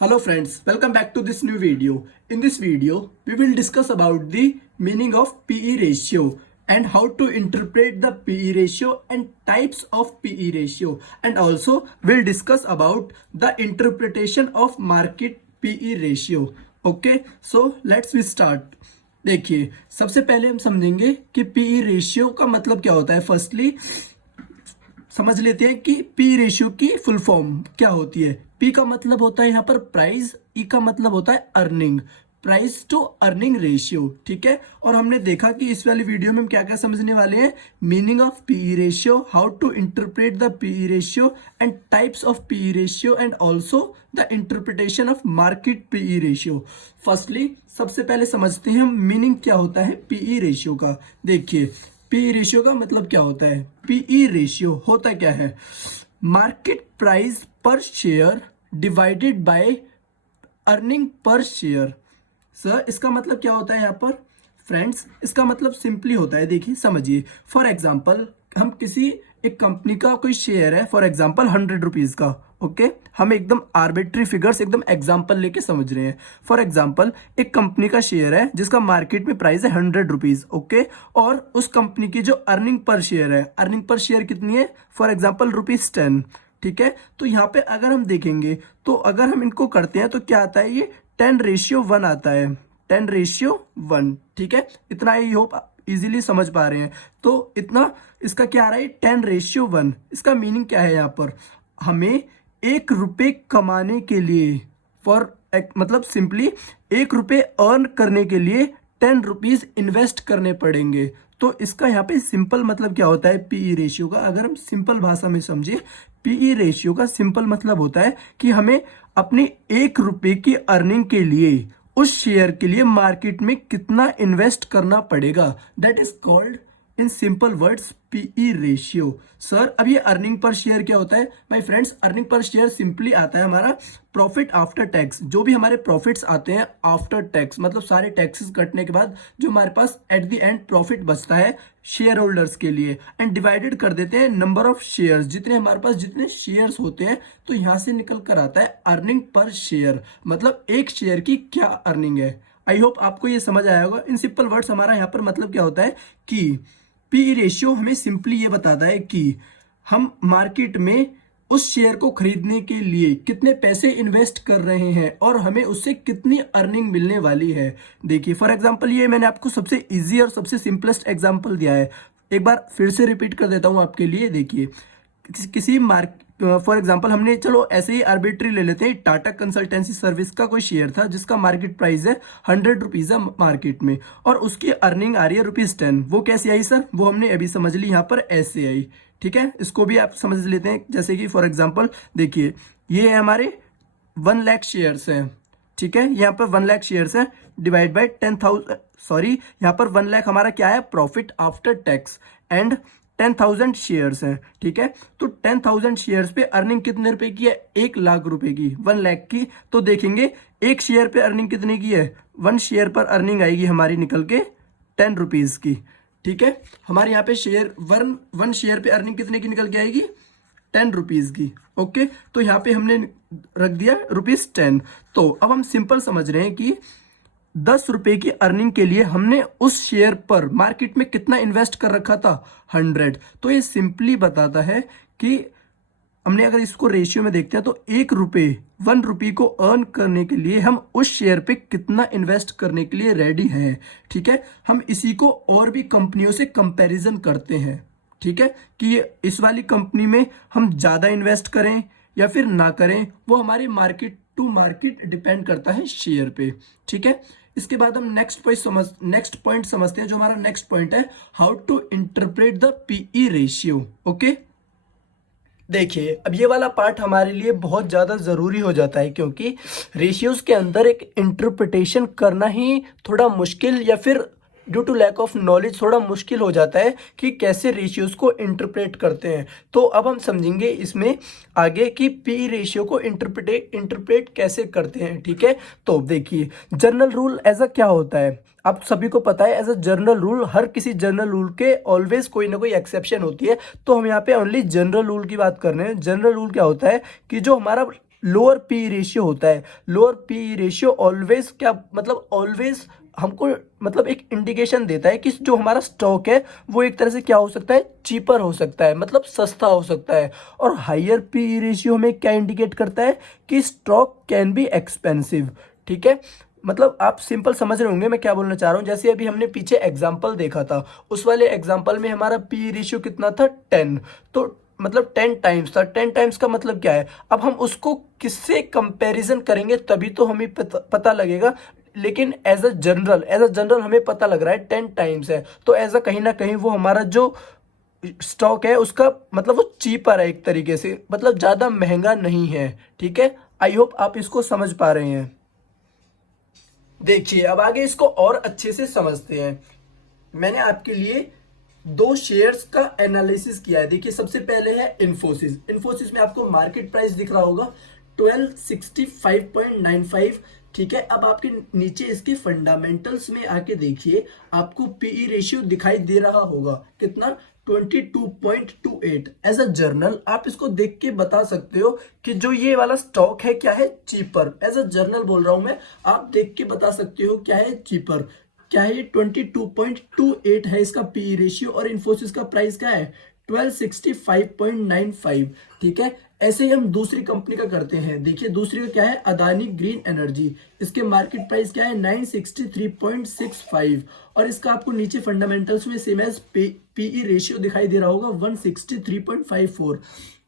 Hello friends, welcome back to this new video. In this video, we will discuss about the meaning of PE ratio and how to interpret the PE ratio and types of PE ratio, and also we'll discuss about the interpretation of market PE ratio. Okay, so let's we start. देखिए, सबसे पहले हम समझेंगे कि PE ratio का मतलब क्या होता है। फर्स्टली समझ लेते हैं कि पी रेशियो की फुल फॉर्म क्या होती है। पी का मतलब होता है यहाँ पर प्राइस, ई का मतलब होता है earning, price to earning ratio. ठीक है, और हमने देखा कि इस वाली वीडियो में हम क्या क्या समझने वाले हैं। Meaning of PE ratio, how to interpret the PE ratio and types of PE ratio, and also the interpretation of market PE ratio. Firstly सबसे पहले समझते हैं हम मीनिंग क्या होता है पीई रेशियो का। देखिए, पीई रेशियो का मतलब क्या होता है। पीई रेशियो होता क्या है, मार्केट प्राइस पर share divided by earning per share. Sir इसका मतलब क्या होता है यहाँ पर फ्रेंड्स, इसका मतलब सिंपली होता है, देखिए समझिए। फॉर एग्जांपल हम किसी एक कंपनी का कोई शेयर है, फॉर एग्जांपल 100 रुपीज का। ओके, हम एकदम आर्बिट्री फिगर्स एकदम एग्जांपल लेके समझ रहे हैं। फॉर एग्जांपल एक कंपनी का शेयर है जिसका मार्केट में प्राइस है 100 रुपीज। ओके, और उस कंपनी की जो अर्निंग पर शेयर है, अर्निंग पर शेयर कितनी है, फॉर एग्जांपल ₹10। ठीक है, तो यहाँ पे अगर हम देखेंगे तो अगर हम इनको करते हैं तो क्या आता है, ये 10:1 आता है, 10:1। ठीक है, इतना आई होप इजीली समझ पा रहे हैं। तो इतना इसका क्या आ रहा है, 10:1। इसका मीनिंग क्या है, यहाँ पर हमें ₹1 कमाने के लिए, मतलब सिंपली ₹1 अर्न करने के लिए 10 रुपीज इन्वेस्ट करने पड़ेंगे। तो इसका यहाँ पे सिंपल मतलब क्या होता है पीई रेशियो का, अगर हम सिंपल भाषा में समझे, पीई रेशियो का सिंपल मतलब होता है कि हमें अपने ₹1 की अर्निंग के लिए उस शेयर के लिए मार्केट में कितना इन्वेस्ट करना पड़ेगा, that is called in simple words PE ratio. Sir अब ये अर्निंग पर शेयर क्या होता है my friends, earning per share simply आता है हमारा प्रॉफिट आफ्टर टैक्स। जो भी हमारे प्रॉफिट्स आते हैं आफ्टर टैक्स, मतलब सारे टैक्सेस कटने के बाद जो हमारे पास एट द एंड प्रॉफिट बचता है शेयर होल्डर्स के लिए, एंड डिवाइडेड कर देते हैं नंबर ऑफ शेयर्स, जितने हमारे पास जितने शेयर्स होते हैं, तो यहां से निकल कर आता है अर्निंग पर शेयर, मतलब एक शेयर की क्या अर्निंग है। आई होप आपको ये समझ आया होगा। इन सिंपल वर्ड्स हमारा यहाँ पर मतलब क्या होता है कि पीई रेशियो हमें सिंपली ये बताता है कि हम मार्केट में उस शेयर को खरीदने के लिए कितने पैसे इन्वेस्ट कर रहे हैं और हमें उससे कितनी अर्निंग मिलने वाली है। देखिए फॉर एग्जांपल, ये मैंने आपको सबसे इजी और सबसे सिंपलेस्ट एग्जांपल दिया है, एक बार फिर से रिपीट कर देता हूं आपके लिए। देखिए किसी फॉर एग्जांपल हमने, चलो ऐसे ही आर्बिट्री ले लेते हैं, टाटा कंसल्टेंसी सर्विस का कोई शेयर था जिसका मार्केट प्राइस है 100 रुपीज है मार्केट में, और उसकी अर्निंग आ रही है ₹10। वो कैसे आई सर, वो हमने अभी समझ ली, यहाँ पर ऐसे आई। ठीक है, इसको भी आप समझ लेते हैं। जैसे कि फॉर एग्जाम्पल देखिए, ये है हमारे 1 लाख शेयर्स हैं। ठीक है, यहाँ पर 1 लाख शेयर्स है डिवाइड बाई 10,000, सॉरी यहाँ पर 1 लाख हमारा क्या है, profit after tax, and 10,000 shares हैं। ठीक है, तो 10,000 शेयर्स पे अर्निंग कितने रुपए की है, 1 लाख रुपए की, 1 लाख की। तो देखेंगे एक शेयर पे अर्निंग कितने की है, 1 शेयर पर अर्निंग आएगी हमारी निकल के 10 रुपीज की। ठीक है, हमारे यहाँ पे शेयर वन शेयर पे अर्निंग कितने की निकल के आएगी, 10 रुपीज की। ओके, तो यहाँ पे हमने रख दिया ₹10। तो अब हम सिंपल समझ रहे हैं कि 10 रुपए की अर्निंग के लिए हमने उस शेयर पर मार्केट में कितना इन्वेस्ट कर रखा था, 100। तो ये सिंपली बताता है कि हमने अगर इसको रेशियो में देखते हैं तो ₹1 को अर्न करने के लिए हम उस शेयर पे कितना इन्वेस्ट करने के लिए रेडी हैं। ठीक है, हम इसी को और भी कंपनियों से कंपैरिजन करते हैं। ठीक है, कि ये इस वाली कंपनी में हम ज्यादा इन्वेस्ट करें या फिर ना करें, वो हमारी मार्केट टू मार्केट डिपेंड करता है शेयर पे। ठीक है, इसके बाद हम नेक्स्ट पॉइंट समझते हैं। जो हमारा नेक्स्ट पॉइंट है, how to interpret the PE ratio. Okay, देखिए अब ये वाला पार्ट हमारे लिए बहुत ज़्यादा ज़रूरी हो जाता है, क्योंकि रेशियोज के अंदर एक इंटरप्रिटेशन करना ही थोड़ा मुश्किल, या फिर due to lack of knowledge थोड़ा मुश्किल हो जाता है कि कैसे रेशियोज को इंटरप्रेट करते हैं। तो अब हम समझेंगे इसमें आगे कि पी रेशियो को इंटरप्रेट कैसे करते हैं। ठीक है, तो देखिए जनरल रूल एज अ क्या होता है, आप सभी को पता है, एज अ जनरल रूल, हर किसी जनरल रूल के ऑलवेज कोई ना कोई एक्सेप्शन होती है। तो हम यहाँ पे ओनली जनरल रूल की बात कर रहे हैं। जनरल रूल क्या होता है कि जो हमारा लोअर पी रेशियो होता है। लोअर पी रेशियो ऑलवेज क्या मतलब ऑलवेज हमको मतलब एक इंडिकेशन देता है कि जो हमारा स्टॉक है वो एक तरह से क्या हो सकता है, चीपर हो सकता है, मतलब सस्ता हो सकता है। और हायर पी रेशियो हमें क्या इंडिकेट करता है कि स्टॉक कैन बी एक्सपेंसिव। ठीक है, मतलब आप सिंपल समझ रहे होंगे मैं क्या बोलना चाह रहा हूँ। जैसे अभी हमने पीछे एग्जाम्पल देखा था, उस वाले एग्जाम्पल में हमारा पी रेशियो कितना था, 10। तो मतलब 10 टाइम्स था। 10 टाइम्स का मतलब क्या है, अब हम उसको किससे कंपैरिजन करेंगे तभी तो हमें पता लगेगा। लेकिन एज अ जनरल हमें पता लग रहा है 10 टाइम्स है, तो एज अ कहीं ना कहीं वो हमारा जो स्टॉक है उसका मतलब वो चीपर है एक तरीके से, मतलब ज़्यादा महंगा नहीं है। ठीक है, आई होप आप इसको समझ पा रहे हैं। देखिए अब आगे इसको और अच्छे से समझते हैं। मैंने आपके लिए दो शेयर्स का एनालिसिस किया है। देखिए सबसे पहले है इन्फोसिस। इन्फोसिस में आपको मार्केट प्राइस दिख रहा होगा 1265.95। ठीक है, अब आपके नीचे इसके फंडामेंटल्स में आके देखिए, आपको पीई रेशियो दिखाई दे रहा होगा कितना, 22.28। एज अ जर्नल आप इसको देख के बता सकते हो कि जो ये वाला स्टॉक है क्या है, चीपर। एज अ जर्नल बोल रहा हूं मैं, आप देख के बता सकते हो क्या है, चीपर। क्या है, 22.28 है इसका पी रेशियो, और इन्फोसिस का प्राइस क्या है, 1265.95। ठीक है, ऐसे ही हम दूसरी कंपनी का करते हैं। देखिए दूसरी का क्या है, अदानी ग्रीन एनर्जी। इसके मार्केट प्राइस क्या है, 963.65। और इसका आपको नीचे फंडामेंटल्स में सेम एज पीई रेशियो दिखाई दे रहा होगा 163.54।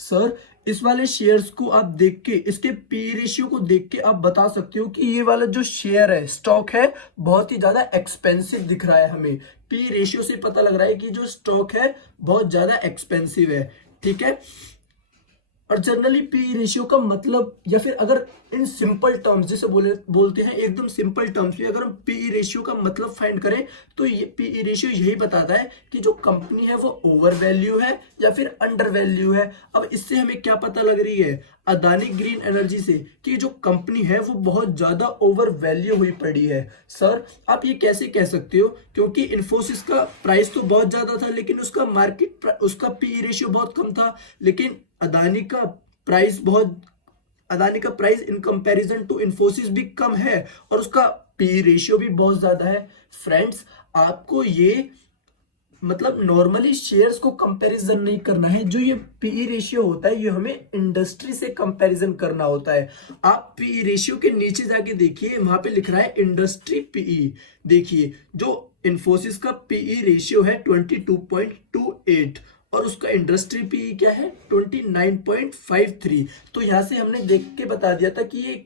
सर इस वाले शेयर्स को आप देख के, इसके पी रेशियो को देख के आप बता सकते हो कि ये वाला जो शेयर है, स्टॉक है, बहुत ही ज्यादा एक्सपेंसिव दिख रहा है। हमें पी रेशियो से पता लग रहा है कि जो स्टॉक है बहुत ज्यादा एक्सपेंसिव है। ठीक है, और जनरली पी रेशियो का मतलब, या फिर अगर इन सिंपल टर्म्स जैसे बोलते हैं एकदम सिंपल टर्म्स में, अगर हम पी रेशियो का मतलब फाइंड करें तो ये पी रेशियो यही बताता है कि जो कंपनी है वो ओवर वैल्यू है या फिर अंडर वैल्यू है। अब इससे हमें क्या पता लग रही है, अदानी ग्रीन एनर्जी से, कि जो कंपनी है वो बहुत ज्यादा ओवर वैल्यू हुई पड़ी है। सर आप ये कैसे कह सकते हो, क्योंकि इन्फोसिस का प्राइस तो बहुत ज्यादा था लेकिन उसका पी रेशियो बहुत कम था, लेकिन अदानी का price in comparison to Infosys भी कम है और उसका पी रेशियो भी बहुत ज्यादा है। फ्रेंड्स आपको ये मतलब नॉर्मली शेयर्स को कंपैरिजन नहीं करना है। जो ये पीई रेशियो होता है ये हमें इंडस्ट्री से कंपैरिजन करना होता है। आप पीई रेशियो के नीचे जाके देखिए, वहां पे लिख रहा है इंडस्ट्री पीई। देखिए जो इन्फोसिस का पीई रेशियो है 22.28 और उसका इंडस्ट्री पीई क्या है 29.53। तो यहां से हमने देख के बता दिया था कि ये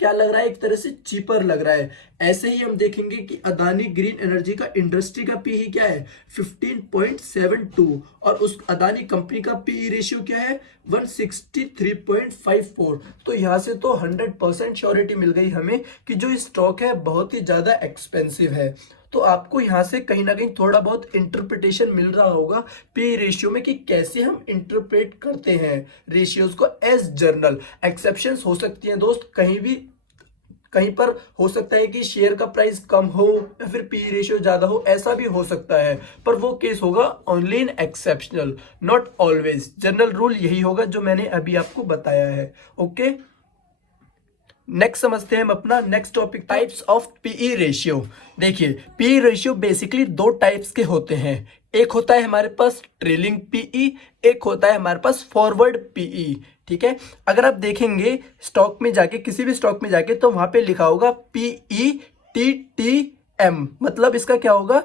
क्या लग रहा है, एक तरह से चीपर लग रहा है। ऐसे ही हम देखेंगे कि अदानी ग्रीन एनर्जी का इंडस्ट्री का पीई क्या है 15.72 और उस अदानी कंपनी का पीई रेशियो क्या है 163.54। तो यहां से तो 100% श्योरिटी मिल गई हमें कि जो स्टॉक है बहुत ही ज्यादा एक्सपेंसिव है। तो आपको यहां से कहीं ना कहीं थोड़ा बहुत इंटरप्रिटेशन मिल रहा होगा पी रेशियो में कि कैसे हम इंटरप्रेट करते हैं रेशियोज को एज जर्नल। एक्सेप्शंस हो सकती हैं दोस्त, कहीं पर हो सकता है कि शेयर का प्राइस कम हो या फिर पी रेशियो ज्यादा हो, ऐसा भी हो सकता है, पर वो केस होगा only in exceptional, not always. General rule यही होगा जो मैंने अभी आपको बताया है। ओके, नेक्स्ट समझते हैं हम अपना next topic, types of PE ratio. देखिए पीई रेशियो बेसिकली दो टाइप्स के होते हैं। एक होता है हमारे पास ट्रेलिंग पीई, एक होता है हमारे पास फॉरवर्ड पीई। ठीक है, अगर आप देखेंगे स्टॉक में जाके, किसी भी स्टॉक में जाके, तो वहां पे लिखा होगा पीई टी टी एम, मतलब इसका क्या होगा,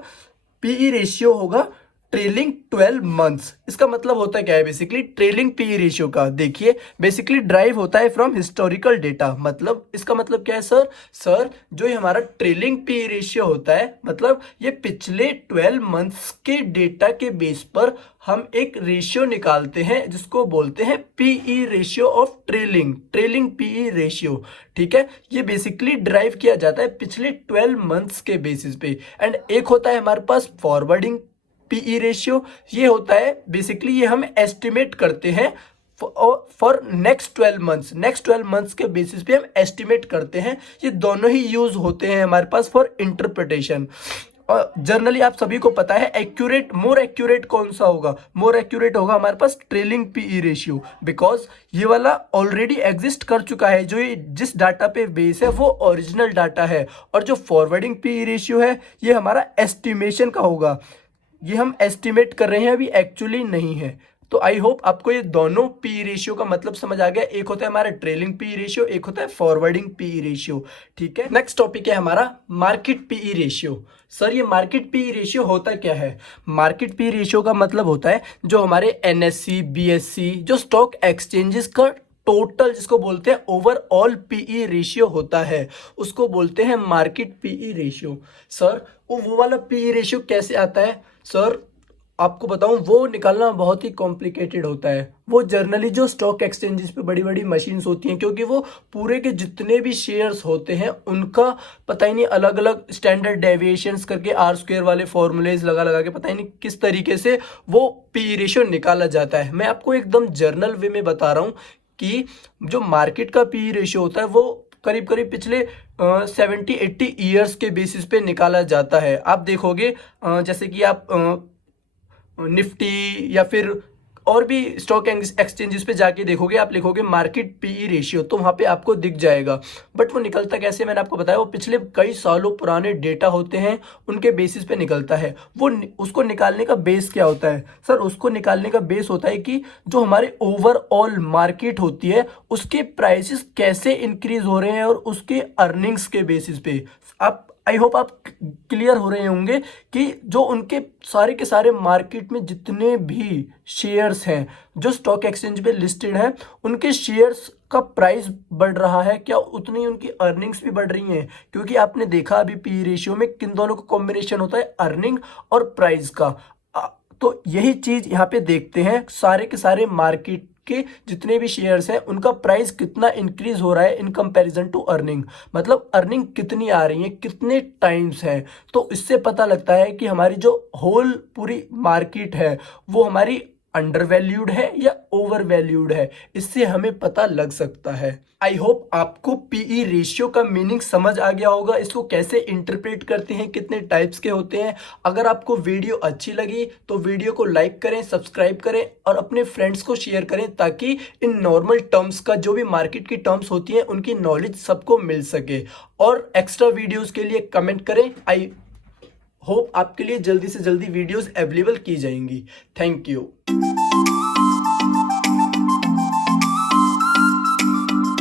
पीई रेशियो होगा ट्रेलिंग 12 मंथ्स। इसका मतलब होता है क्या है, बेसिकली ट्रेलिंग पीई रेशियो का देखिए बेसिकली ड्राइव होता है फ्रॉम हिस्टोरिकल डेटा। मतलब इसका मतलब क्या है सर जो ये हमारा ट्रेलिंग पीई रेशियो होता है, मतलब ये पिछले 12 मंथ्स के डेटा के बेस पर हम एक रेशियो निकालते हैं जिसको बोलते हैं PE ratio of trailing PE ratio. ठीक है, ये बेसिकली ड्राइव किया जाता है पिछले 12 मंथ्स के बेसिस पे। एंड एक होता है हमारे पास फॉरवर्डिंग पीई रेशियो, ये होता है बेसिकली ये हम एस्टिमेट करते हैं फॉर नेक्स्ट 12 मंथ्स के बेसिस पे हम एस्टिमेट करते हैं। ये दोनों ही यूज होते हैं हमारे पास फॉर इंटरप्रिटेशन। जनरली आप सभी को पता है मोर एक्यूरेट कौन सा होगा, मोर एक्यूरेट होगा हमारे पास ट्रेलिंग पीई रेशियो, बिकॉज ये वाला ऑलरेडी एग्जिस्ट कर चुका है। जो ये जिस डाटा पे बेस है वो ओरिजिनल डाटा है, और जो फॉरवर्डिंग पीई रेशियो है ये हमारा एस्टिमेशन का होगा, ये हम एस्टिमेट कर रहे हैं, अभी एक्चुअली नहीं है। तो आई होप आपको ये दोनों पी रेशियो का मतलब समझ आ गया। एक होता है हमारा ट्रेलिंग पी रेशियो, एक होता है फॉरवर्डिंग पी रेशियो। ठीक है, नेक्स्ट टॉपिक है हमारा मार्केट पी रेशियो। सर ये मार्केट पी रेशियो होता क्या है? मार्केट पी रेशियो का मतलब होता है जो हमारे एनएससी, बीएससी, जो स्टॉक एक्सचेंजेस का टोटल, जिसको बोलते हैं ओवरऑल पीई रेशियो होता है, उसको बोलते हैं मार्केट पीई रेशियो। सर वो वाला पीई रेशियो कैसे आता है? सर आपको बताऊं, वो निकालना बहुत ही कॉम्प्लिकेटेड होता है। वो जर्नली जो स्टॉक एक्सचेंजेस पे बड़ी बड़ी मशीन्स होती हैं, क्योंकि वो पूरे के जितने भी शेयर्स होते हैं उनका पता ही नहीं, अलग अलग स्टैंडर्ड डेविएशंस करके आर स्क्वायर वाले फॉर्मूलेज लगा लगा के पता ही नहीं किस तरीके से वो पी रेशियो निकाला जाता है। मैं आपको एकदम जर्नल वे में बता रहा हूँ कि जो मार्केट का पी रेशियो होता है वो करीब करीब पिछले 70-80 ईयर्स के बेसिस पे निकाला जाता है। आप देखोगे जैसे कि आप निफ्टी या फिर और भी स्टॉक एक्सचेंजेस पे जाके देखोगे, आप लिखोगे मार्केट पीई रेशियो, तो वहाँ पे आपको दिख जाएगा। बट वो निकलता कैसे, मैंने आपको बताया, वो पिछले कई सालों पुराने डेटा होते हैं, उनके बेसिस पे निकलता है। वो उसको निकालने का बेस क्या होता है? सर उसको निकालने का बेस होता है कि जो हमारे ओवरऑल मार्केट होती है उसके प्राइसेस कैसे इंक्रीज हो रहे हैं, और उसके अर्निंग्स के बेसिस पे। आप आई होप आप क्लियर हो रहे होंगे कि जो उनके सारे के सारे मार्केट में जितने भी शेयर्स हैं जो स्टॉक एक्सचेंज पे लिस्टेड हैं, उनके शेयर्स का प्राइस बढ़ रहा है क्या, उतनी उनकी अर्निंग्स भी बढ़ रही हैं। क्योंकि आपने देखा अभी पी रेशियो में किन दोनों का कॉम्बिनेशन होता है, अर्निंग और प्राइस का। तो यही चीज यहाँ पे देखते हैं, सारे के सारे मार्केट के जितने भी शेयर्स हैं उनका प्राइस कितना इंक्रीज हो रहा है इन कंपैरिजन टू अर्निंग, मतलब अर्निंग कितनी आ रही है, कितने टाइम्स है। तो इससे पता लगता है कि हमारी जो होल पूरी मार्केट है वो हमारी अंडर वैल्यूड है या ओवर वैल्यूड है, इससे हमें पता लग सकता है। आई होप आपको पीई रेशियो का मीनिंग समझ आ गया होगा, इसको कैसे इंटरप्रेट करते हैं, कितने टाइप्स के होते हैं। अगर आपको वीडियो अच्छी लगी तो वीडियो को लाइक करें, सब्सक्राइब करें और अपने फ्रेंड्स को शेयर करें, ताकि इन नॉर्मल टर्म्स का, जो भी मार्केट की टर्म्स होती हैं, उनकी नॉलेज सबको मिल सके। और एक्स्ट्रा वीडियोस के लिए कमेंट करें। आई होप आपके लिए जल्दी से जल्दी वीडियोस अवेलेबल की जाएंगी। Thank you.